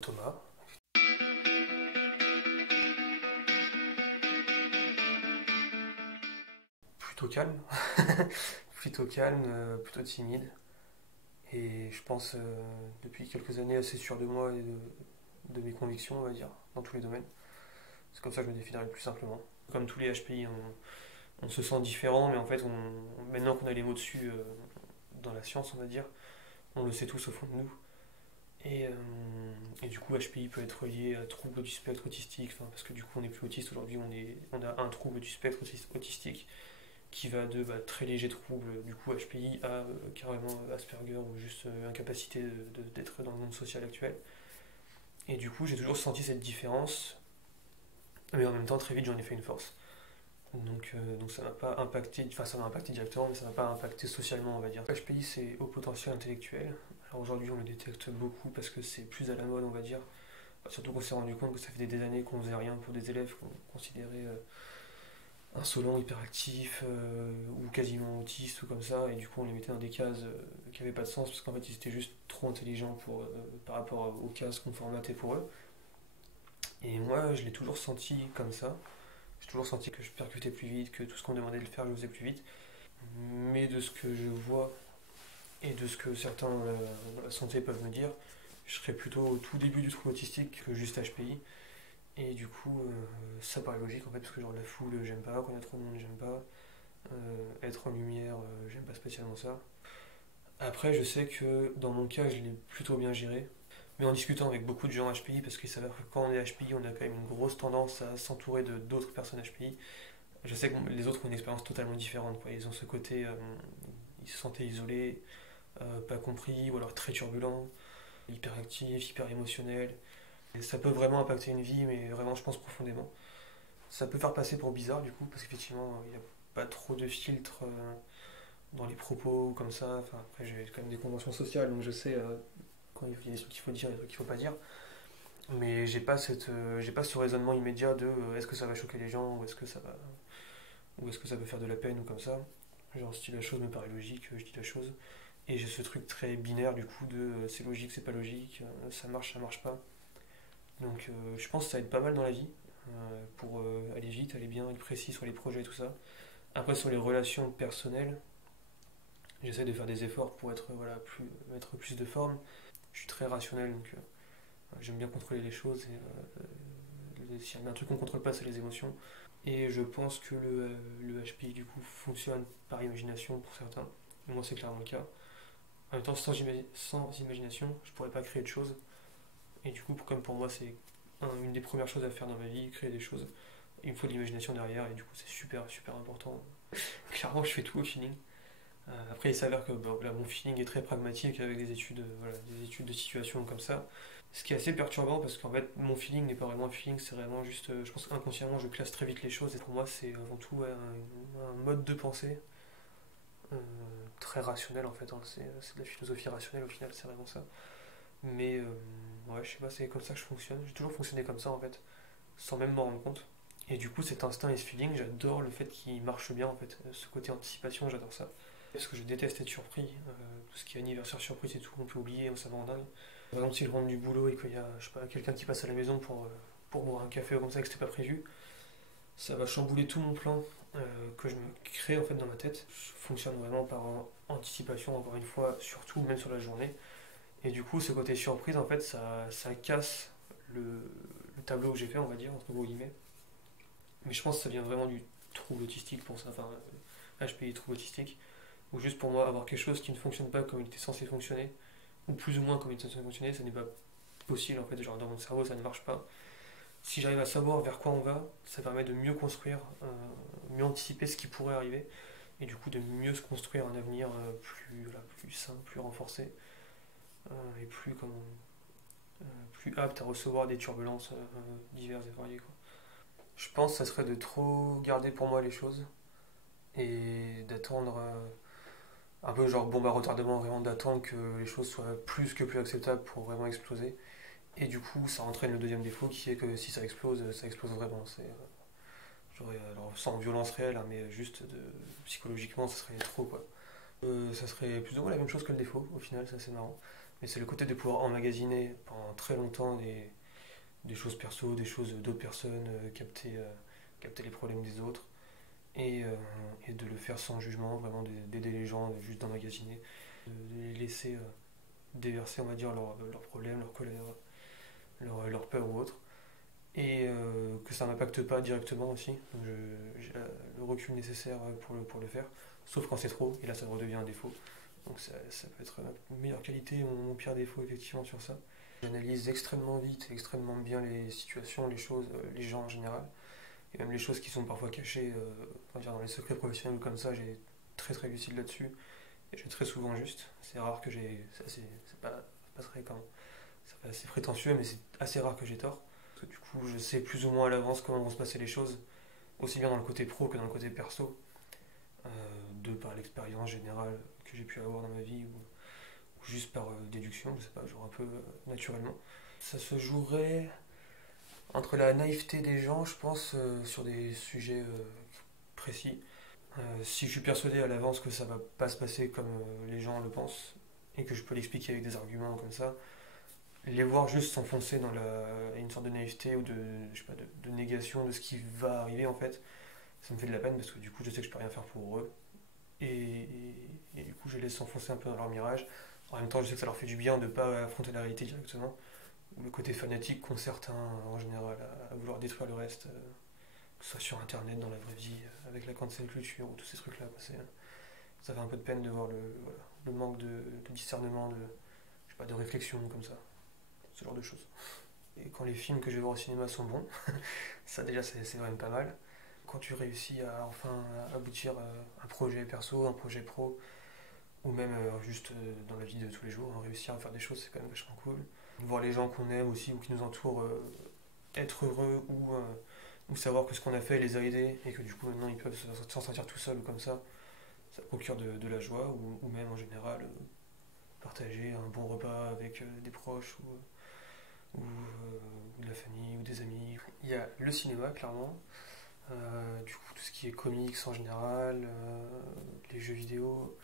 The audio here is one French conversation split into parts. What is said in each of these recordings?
Thomas. Plutôt calme, plutôt calme, plutôt timide. Et je pense depuis quelques années assez sûr de moi et de mes convictions, on va dire, dans tous les domaines. C'est comme ça que je me définirais le plus simplement. Comme tous les HPI, on se sent différent, mais en fait, maintenant qu'on a les mots dessus dans la science, on va dire, on le sait tous au fond de nous. Et, euh, et du coup, HPI peut être lié à trouble du spectre autistique, enfin, parce que du coup, on n'est plus autiste aujourd'hui, on a un trouble du spectre autistique qui va de très léger trouble, du coup HPI, à carrément Asperger ou juste incapacité d'être dans le monde social actuel. Et du coup, j'ai toujours senti cette différence, mais en même temps, très vite, j'en ai fait une force. Donc ça m'a pas impacté, enfin ça m'a impacté directement, mais ça m'a pas impacté socialement, on va dire. HPI, c'est haut potentiel intellectuel. Alors aujourd'hui, on le détecte beaucoup parce que c'est plus à la mode, on va dire. Surtout qu'on s'est rendu compte que ça fait des années qu'on faisait rien pour des élèves qu'on considérait insolents, hyperactifs ou quasiment autistes ou comme ça, et du coup on les mettait dans des cases qui n'avaient pas de sens parce qu'en fait ils étaient juste trop intelligents par rapport aux cases qu'on formatait pour eux. Et moi je l'ai toujours senti comme ça. J'ai toujours senti que je percutais plus vite, que tout ce qu'on me demandait de le faire, je le faisais plus vite. Mais de ce que je vois et de ce que certains dans la santé peuvent me dire, je serais plutôt au tout début du trouble autistique que juste HPI. Et du coup, ça paraît logique en fait, parce que genre la foule, j'aime pas, quand il y a trop de monde, j'aime pas. Être en lumière, j'aime pas spécialement ça. Après, je sais que dans mon cas, je l'ai plutôt bien géré. Mais en discutant avec beaucoup de gens HPI, parce qu'il s'avère que quand on est HPI, on a quand même une grosse tendance à s'entourer de d'autres personnes HPI. Je sais que les autres ont une expérience totalement différente, quoi. Ils ont ce côté, ils se sentaient isolés, pas compris, ou alors très turbulents, hyperactifs, hyper émotionnels. Et ça peut vraiment impacter une vie, mais vraiment, je pense profondément. Ça peut faire passer pour bizarre, du coup, parce qu'effectivement, il n'y a pas trop de filtres dans les propos comme ça. Enfin, après, j'ai quand même des conventions sociales, donc je sais quand il y a des trucs qu'il faut dire, des trucs qu'il faut pas dire. Mais j'ai pas ce raisonnement immédiat de est-ce que ça va choquer les gens, ou est-ce que ça peut faire de la peine ou comme ça. Genre si la chose me paraît logique, je dis la chose. Et j'ai ce truc très binaire du coup de c'est logique, c'est pas logique, ça marche pas. Donc je pense que ça aide pas mal dans la vie pour aller vite, aller bien, être précis sur les projets et tout ça. Après sur les relations personnelles, j'essaie de faire des efforts pour être mettre plus de forme. Je suis très rationnel, donc j'aime bien contrôler les choses. S'il y a un truc qu'on ne contrôle pas, c'est les émotions. Et je pense que le HPI du coup fonctionne par imagination pour certains. Et moi, c'est clairement le cas. En même temps, sans imagination, je pourrais pas créer de choses. Et du coup, comme pour moi, c'est une des premières choses à faire dans ma vie, créer des choses. Il me faut de l'imagination derrière, et du coup, c'est super, super important. Clairement, je fais tout au feeling. Après, il s'avère que là, mon feeling est très pragmatique avec des études, des études de situation comme ça. Ce qui est assez perturbant parce qu'en fait, mon feeling n'est pas vraiment un feeling, c'est vraiment juste. Je pense qu'inconsciemment, je classe très vite les choses et pour moi, c'est avant tout un mode de pensée euh, très rationnel en fait. Hein. C'est de la philosophie rationnelle au final, c'est vraiment ça. Mais ouais, je sais pas, c'est comme ça que je fonctionne. J'ai toujours fonctionné comme ça en fait, sans même m'en rendre compte. Et du coup, cet instinct et ce feeling, j'adore le fait qu'il marche bien en fait. Ce côté anticipation, j'adore ça. Parce que je déteste être surpris. Tout ce qui est anniversaire surprise et tout, on peut oublier, ça va en dingue. Par exemple, si je rentre du boulot et qu'il y a je sais pas, quelqu'un qui passe à la maison pour boire un café ou comme ça et que c'était pas prévu, ça va chambouler tout mon plan que je me crée en fait dans ma tête. Je fonctionne vraiment par anticipation, encore une fois, surtout même sur la journée. Et du coup, ce côté surprise, en fait, ça casse le tableau que j'ai fait, on va dire, entre gros guillemets. Mais je pense que ça vient vraiment du trouble autistique pour ça, enfin, HPI trouble autistique. Ou juste pour moi, avoir quelque chose qui ne fonctionne pas comme il était censé fonctionner, ou plus ou moins comme il était censé fonctionner, ça n'est pas possible en fait. Genre dans mon cerveau, ça ne marche pas. Si j'arrive à savoir vers quoi on va, ça permet de mieux construire, mieux anticiper ce qui pourrait arriver, et du coup de mieux se construire un avenir plus sain, plus renforcé, et plus apte à recevoir des turbulences diverses et variées. Quoi. Je pense que ça serait de trop garder pour moi les choses et d'attendre un peu genre bombe à retardement, vraiment d'attendre que les choses soient plus acceptables pour vraiment exploser. Et du coup, ça entraîne le deuxième défaut qui est que si ça explose vraiment. Alors, sans violence réelle, hein, mais juste psychologiquement, ça serait trop quoi. Ça serait plus ou moins la même chose que le défaut au final, ça c'est marrant. Mais c'est le côté de pouvoir emmagasiner pendant très longtemps des choses perso, des choses d'autres personnes, capter les problèmes des autres et, euh, et de le faire sans jugement, vraiment d'aider les gens, juste d'emmagasiner, de les laisser déverser, on va dire, leurs problèmes, leurs colères, leur peur ou autre. Et que ça m'impacte pas directement aussi. Donc j'ai le recul nécessaire pour le faire, sauf quand c'est trop, et là ça redevient un défaut. Donc ça peut être ma meilleure qualité ou mon pire défaut effectivement sur ça. J'analyse extrêmement vite, extrêmement bien les situations, les choses, les gens en général, et même les choses qui sont parfois cachées, on va dire dans les secrets professionnels ou comme ça, j'ai très très lucide là-dessus, et j'ai très souvent juste. C'est rare que j'ai... C'est pas très quand c'est pas assez prétentieux, mais c'est assez rare que j'ai tort. Parce que du coup, je sais plus ou moins à l'avance comment vont se passer les choses, aussi bien dans le côté pro que dans le côté perso, de par l'expérience générale que j'ai pu avoir dans ma vie, ou juste par déduction, je sais pas, genre un peu naturellement. Ça se jouerait entre la naïveté des gens, je pense, sur des sujets précis. Si je suis persuadé à l'avance que ça va pas se passer comme les gens le pensent, et que je peux l'expliquer avec des arguments comme ça, les voir juste s'enfoncer dans une sorte de naïveté ou je sais pas, de négation de ce qui va arriver en fait, ça me fait de la peine parce que du coup je sais que je peux rien faire pour eux et du coup je les laisse s'enfoncer un peu dans leur mirage. En même temps je sais que ça leur fait du bien de ne pas affronter la réalité directement, ou le côté fanatique qu'ont certains en général à vouloir détruire le reste, que ce soit sur internet, dans la vraie vie, avec la cancel culture ou tous ces trucs là. Ça fait un peu de peine de voir voilà, le manque de discernement, je sais pas, de réflexion comme ça, ce genre de choses. Et quand les films que je vais voir au cinéma sont bons, ça déjà c'est vraiment pas mal. Quand tu réussis à enfin aboutir à un projet perso, un projet pro, ou même juste dans la vie de tous les jours, réussir à faire des choses, c'est quand même vachement cool. Voir les gens qu'on aime aussi ou qui nous entourent être heureux ou savoir que ce qu'on a fait les a aidés et que du coup maintenant ils peuvent s'en sortir tout seuls ou comme ça procure de la joie ou même en général partager un bon repas avec des proches ou de la famille ou des amis. Il y a le cinéma, clairement. Du coup, tout ce qui est comics en général, les jeux vidéo,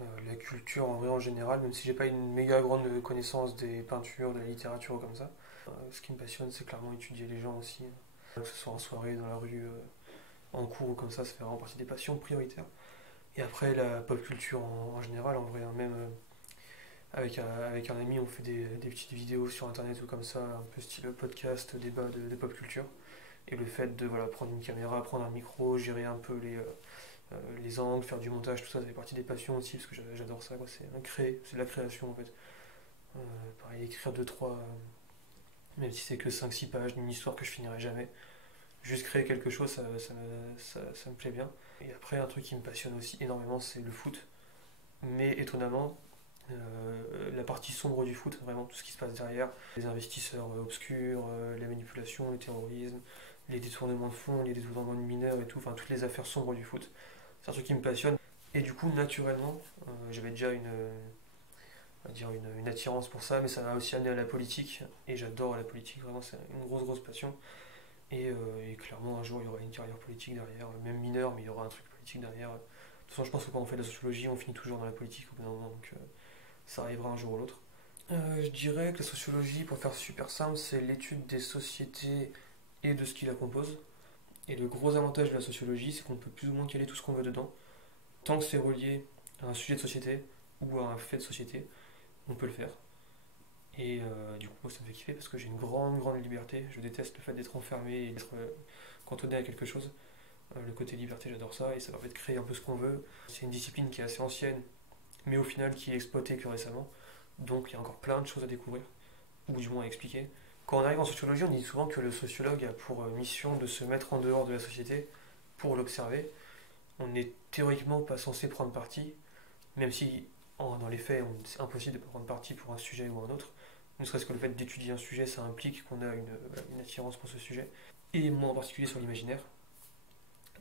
la culture en vrai en général, même si j'ai pas une méga grande connaissance des peintures, de la littérature comme ça. Ce qui me passionne, c'est clairement étudier les gens aussi. Que ce soit en soirée, dans la rue, en cours ou comme ça fait vraiment partie des passions prioritaires. Et après, la pop culture en général, en vrai, hein, même avec un ami, on fait des petites vidéos sur internet ou comme ça, un peu style podcast, débat de pop culture. Et le fait de voilà, prendre une caméra, prendre un micro, gérer un peu les angles, faire du montage, tout ça, ça fait partie des passions aussi, parce que j'adore ça, quoi. C'est de la création en fait. Pareil, écrire deux trois même si c'est que cinq six pages d'une histoire que je finirai jamais. Juste créer quelque chose, ça me plaît bien. Et après, un truc qui me passionne aussi énormément, c'est le foot. Mais étonnamment, la partie sombre du foot, vraiment tout ce qui se passe derrière, les investisseurs obscurs, les manipulations, le terrorisme, les détournements de fonds, les détournements de mineurs et tout, enfin toutes les affaires sombres du foot. C'est un truc qui me passionne. Et du coup, naturellement, j'avais déjà on va dire une attirance pour ça, mais ça m'a aussi amené à la politique. Et j'adore la politique, vraiment, c'est une grosse passion. Et clairement, un jour, il y aura une carrière politique derrière, même mineure, mais il y aura un truc politique derrière. De toute façon, je pense que quand on fait de la sociologie, on finit toujours dans la politique au bout d'un moment, donc ça arrivera un jour ou l'autre. Je dirais que la sociologie, pour faire super simple, c'est l'étude des sociétés et de ce qui la compose. Et le gros avantage de la sociologie, c'est qu'on peut plus ou moins caler tout ce qu'on veut dedans. Tant que c'est relié à un sujet de société ou à un fait de société, on peut le faire. Et du coup, ça me fait kiffer parce que j'ai une grande liberté. Je déteste le fait d'être enfermé et d'être cantonné à quelque chose. Le côté liberté, j'adore ça et ça permet de créer un peu ce qu'on veut. C'est une discipline qui est assez ancienne, mais au final qui est exploitée que récemment. Donc il y a encore plein de choses à découvrir, ou du moins à expliquer. Quand on arrive en sociologie, on dit souvent que le sociologue a pour mission de se mettre en dehors de la société pour l'observer. On n'est théoriquement pas censé prendre parti, même si dans les faits, c'est impossible de prendre parti pour un sujet ou un autre. Ne serait-ce que le fait d'étudier un sujet, ça implique qu'on a une attirance pour ce sujet, et moi en particulier sur l'imaginaire.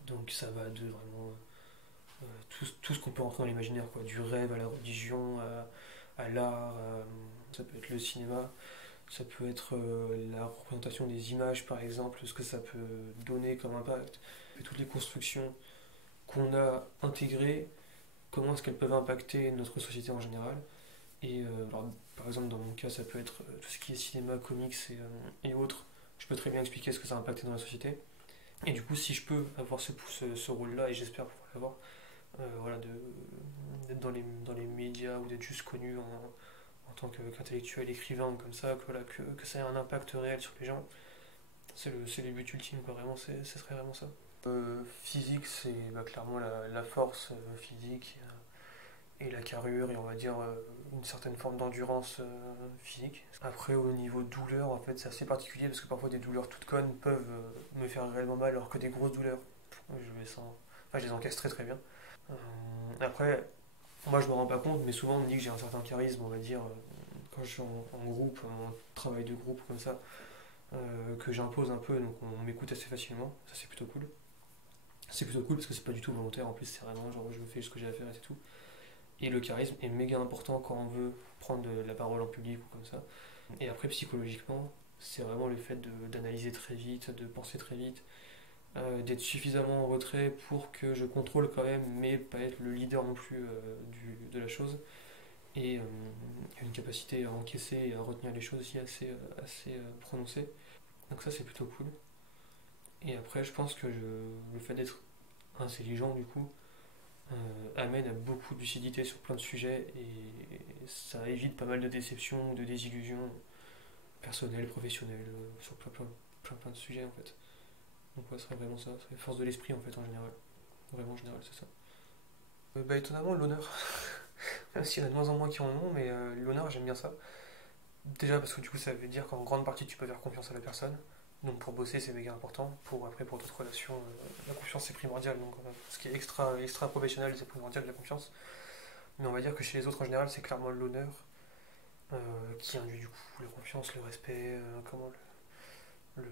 Donc ça va de vraiment tout ce qu'on peut rentrer dans l'imaginaire, quoi, du rêve à la religion, à l'art, ça peut être le cinéma, ça peut être la représentation des images par exemple, ce que ça peut donner comme impact, et toutes les constructions qu'on a intégrées, comment est-ce qu'elles peuvent impacter notre société en général. Et alors, par exemple, dans mon cas, ça peut être tout ce qui est cinéma, comics et autres. Je peux très bien expliquer ce que ça a impacté dans la société. Et du coup, si je peux avoir ce rôle-là, et j'espère pouvoir l'avoir, voilà, d'être dans les médias ou d'être juste connu en tant qu'intellectuel, écrivain ou comme ça, voilà, que ça ait un impact réel sur les gens, c'est le but ultime, quoi, vraiment, ce serait vraiment ça. Physique, c'est clairement la force physique et la carrure, et on va dire une certaine forme d'endurance physique. Après, au niveau douleur, en fait, c'est assez particulier parce que parfois des douleurs toutes connes peuvent me faire réellement mal, alors que des grosses douleurs, je les encaisse très très bien. Après, moi je me rends pas compte, mais souvent on me dit que j'ai un certain charisme, on va dire, quand je suis en groupe, en travail de groupe comme ça, que j'impose un peu, donc on m'écoute assez facilement, ça c'est plutôt cool. C'est plutôt cool parce que c'est pas du tout volontaire, en plus c'est vraiment genre je fais ce que j'ai à faire et c'est tout. Et le charisme est méga important quand on veut prendre de la parole en public ou comme ça. Et après psychologiquement, c'est vraiment le fait d'analyser très vite, de penser très vite, d'être suffisamment en retrait pour que je contrôle quand même, mais pas être le leader non plus de la chose. Et une capacité à encaisser et à retenir les choses aussi assez prononcée. Donc ça c'est plutôt cool. Et après je pense que le fait d'être intelligent du coup amène à beaucoup de lucidité sur plein de sujets et ça évite pas mal de déceptions, de désillusions personnelles, professionnelles, sur plein de sujets en fait. Donc ouais, ce serait vraiment ça, ce serait force de l'esprit en fait en général. Vraiment en général c'est ça. Étonnamment l'honneur, même s'il y en a de moins en moins qui en ont, mais l'honneur j'aime bien ça. Déjà parce que du coup ça veut dire qu'en grande partie tu peux faire confiance à la personne. Donc pour bosser c'est méga important. Pour d'autres relations, la confiance c'est primordial. Donc ce qui est extra professionnel c'est primordial la confiance. Mais on va dire que chez les autres en général c'est clairement l'honneur qui induit du coup la confiance, le respect, le-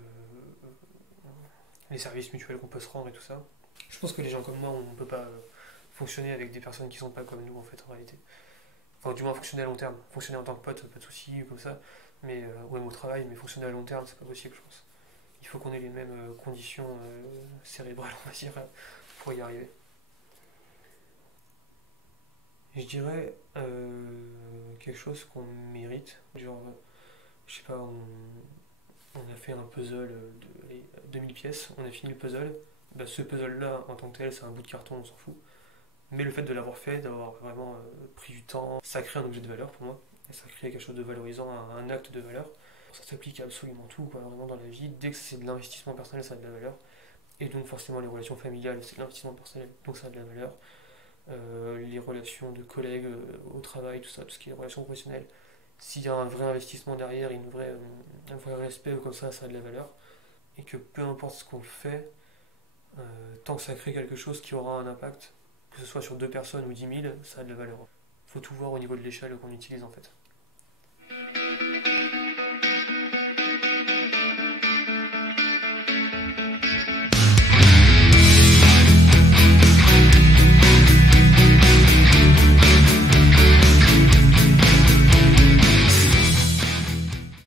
les services mutuels qu'on peut se rendre et tout ça. Je pense que les gens comme moi on ne peut pas fonctionner avec des personnes qui sont pas comme nous en fait en réalité. Enfin du moins fonctionner à long terme. Fonctionner en tant que pote, pas de soucis comme ça. Mais, ou même au travail, mais fonctionner à long terme c'est pas possible je pense. Il faut qu'on ait les mêmes conditions cérébrales, on va dire, pour y arriver. Je dirais quelque chose qu'on mérite. Genre, je sais pas, on a fait un puzzle de 2000 pièces, on a fini le puzzle. Bah, ce puzzle-là, en tant que tel, c'est un bout de carton, on s'en fout. Mais le fait de l'avoir fait, d'avoir vraiment pris du temps, ça crée un objet de valeur pour moi. Et ça crée quelque chose de valorisant, un acte de valeur. Ça s'applique à absolument tout, quoi, vraiment dans la vie. Dès que c'est de l'investissement personnel, ça a de la valeur. Et donc forcément les relations familiales, c'est de l'investissement personnel, donc ça a de la valeur. Les relations de collègues au travail, tout ça, tout ce qui est relations professionnelles. S'il y a un vrai investissement derrière, un vrai respect comme ça a de la valeur. Et que peu importe ce qu'on fait, tant que ça crée quelque chose qui aura un impact, que ce soit sur deux personnes ou 10 000, ça a de la valeur. Il faut tout voir au niveau de l'échelle qu'on utilise en fait.